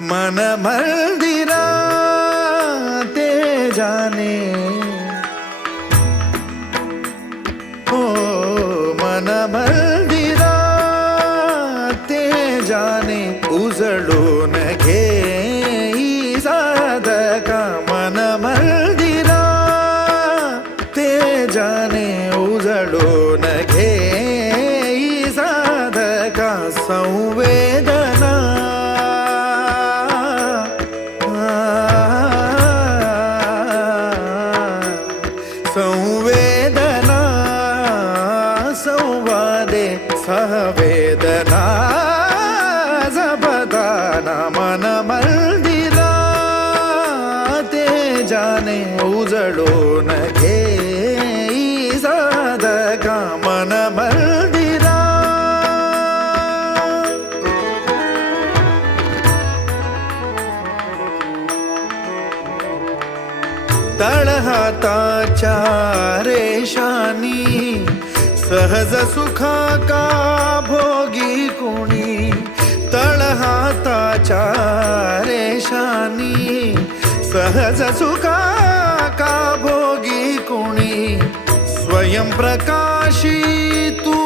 मन मंदिरा ते जाने हो मन मंदिरा ते जाने उजळून घे साधका मन मंदिरा ते जाने उजळून घे साधका संवेदना संवेदना संवादे सहवेदना जपदाना मन मंदिरा ते जाने उजळून घे साधका मन मंदिरा तळहाताच्या रेषानी सहज सुखा का भोगी कुणी तळहाताच्या रेषानी सहज सुखा का भोगी कुणी स्वयं प्रकाशी तू